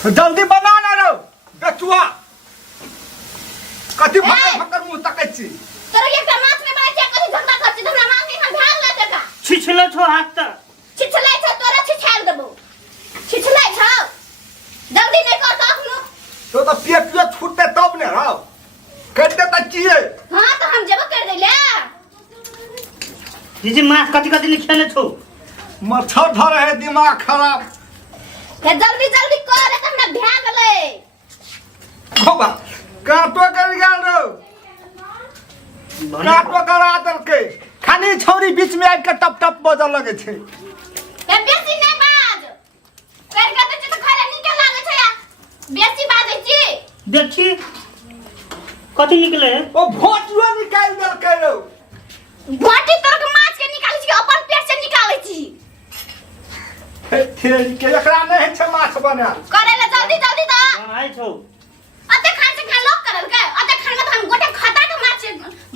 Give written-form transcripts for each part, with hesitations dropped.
जल्दी बना ना रो बेचुआ कथि फकर मुंह तकै छी तोरा एकटा माछ ने बनाइ छै कथि झगड़ा कर छी हमरा मांग के भाग ले देगा छिछलो छो हाथ त छिछलै छ तोरा छिछाल देबो छिछलै छ जल्दी नहीं कर तखनो तो पेट छूटते तब ने रहो करते त छिए हां तो हम जेबो कर देले जी माछ कथि कथि लिखेले छो मच्छर धर है दिमाग खराब हे जल्दी जल्दी कर त हमरा भाग ले खोबा काटो कर गेल रो काटो करा देलके खाली छौरी बीच में आके टप टप बजल लगे छै हे बेसी नहीं बाज कर के त खाले निके लागे छै बेसी बाजै छी देखी कथि निकले ओ भोटुआ निकाल देलके रो घाटी तोरा के माछ के निकालै छी अपन पेट से निकालै छी थेरी के एकरा नहीं छै माछ बनाल करे ले जल्दी जल्दी तो बनाइ छौ अते खान से खा लोग करल के अते खान में हम गोटे खाता के माछ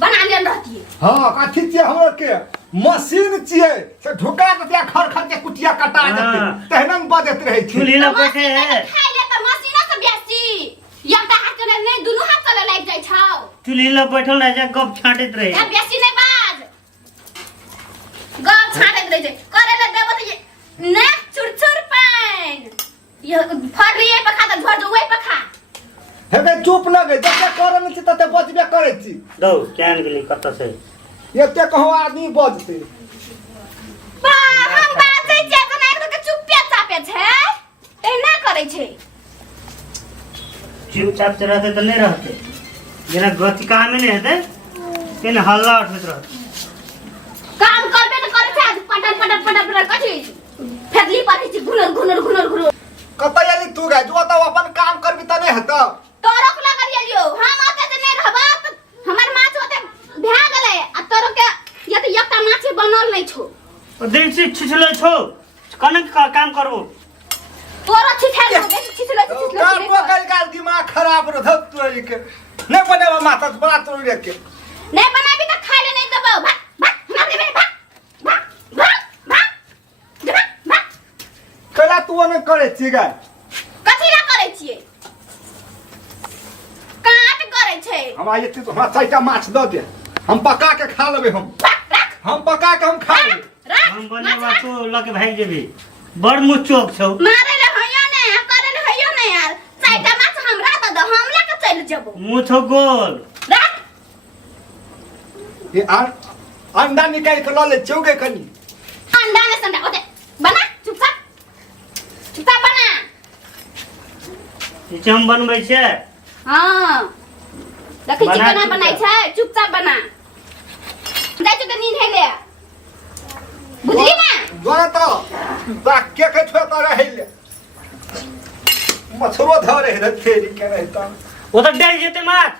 बना लेन रहती हां कथि छिए हमर के मशीन छिए से ढुका देतिया खर खर के कुटिया कटा देते तहने में बजत रहे छी चुली ल बैठे खाइ ले त मशीन से बेसी एकटा हाथ से नहीं दुनु हाथ से लाग जाय छौ चुली ल बैठल रह जा गप छाटत रहे ए बेसी नहीं बाज गप छाटत रहे छै करे ले देबो त ने चुरचुर पान ये फड़ लिए पखा त झोर दो वही पखा हेबे चुप न गए जते करे न छी तते बजबे करे छी दो कैन गेली कत से एते कहो आदमी बजते बा हम बाजै छै त ना के चुप्पे चापे छै एना करे छै चुपचाप से रहते तो नहीं रहते जेना गति काम नहीं हेते तेने हल्ला उठत रहते काम करबे त करे छै पटन पटन पटन पटन कथि फेदली पाती छी घुनर घुनर कत यानी तू गए जो त अपन काम करबी त नहीं हेत तोरो के लगा लियो हम आते से नहीं रहबा त हमर माछ होते भा गेलै आ तोरो के ये त एकटा माछ बनल नहीं छौ और दिन से छिछलो छो कनक का काम करबो तोरो छिछल हो बेसी छिछलो काटो कर गाल दिमाग खराब र धत तोरी के नहीं बनेबा माथा बना तोरी रे के नहीं बनाबी त खाए ले नहीं देबो भाग भाग हमरा दे भाग भाग भाग भाग कला तू न करे छी गा कथि ला करे छिए काट करे छै हमरा एते तो हमरा चाइटा माछ द दे हम पका के खा लेबे हम पका के हम खा लेबे हम बनेबा तो लगे भाग जेबी बड़ मुचोक छौ मारे ले होयो ने करे ले होयो ने यार चाइटा माछ हमरा त द हम ला के चल जेबो मुछो गोल रख ये अंडा निकाल के ल ले चौके कनी अंडा ने संडा ओते बना चुपचाप बना ई हम बनबै छै हां देखै छी बना केना बनाइ छै चुपचाप बना दai तो नींद है ले बुझली ना दोरा तो बाक के छ त रहे ले मछरो धरे है थेरी के रहता ओ त डर जेते माछ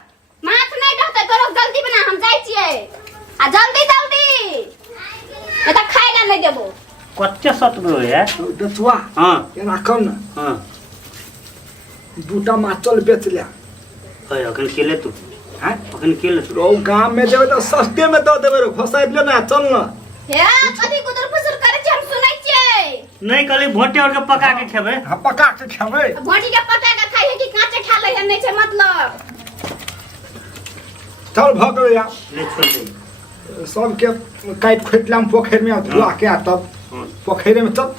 माछ नहीं रहते तोरो जल्दी बना हम जाई छिए आ जल्दी जल्दी एता खाइ ला नहीं देबो कत्ते सतबो है दसवा हां एना कम न हां दूटा माचल बेच ले है अखन केले तू हैं अखन केले तू रो गांव में जेबे तो सस्ते में द देबे रो फसाइ ले ना चल ना हे कथि कुदर फुसुर करे छी हम सुनै छिए नहीं कली भोटे और के पका के खेबे हम पका के खेबै भोटी के पका के खाइ है कि कांचे खा ले है नहीं छै मतलब चल भ गेलै या ले छोड़ दे सब के काट खोटलाम पोखर में धुआ के तब पोखर में चल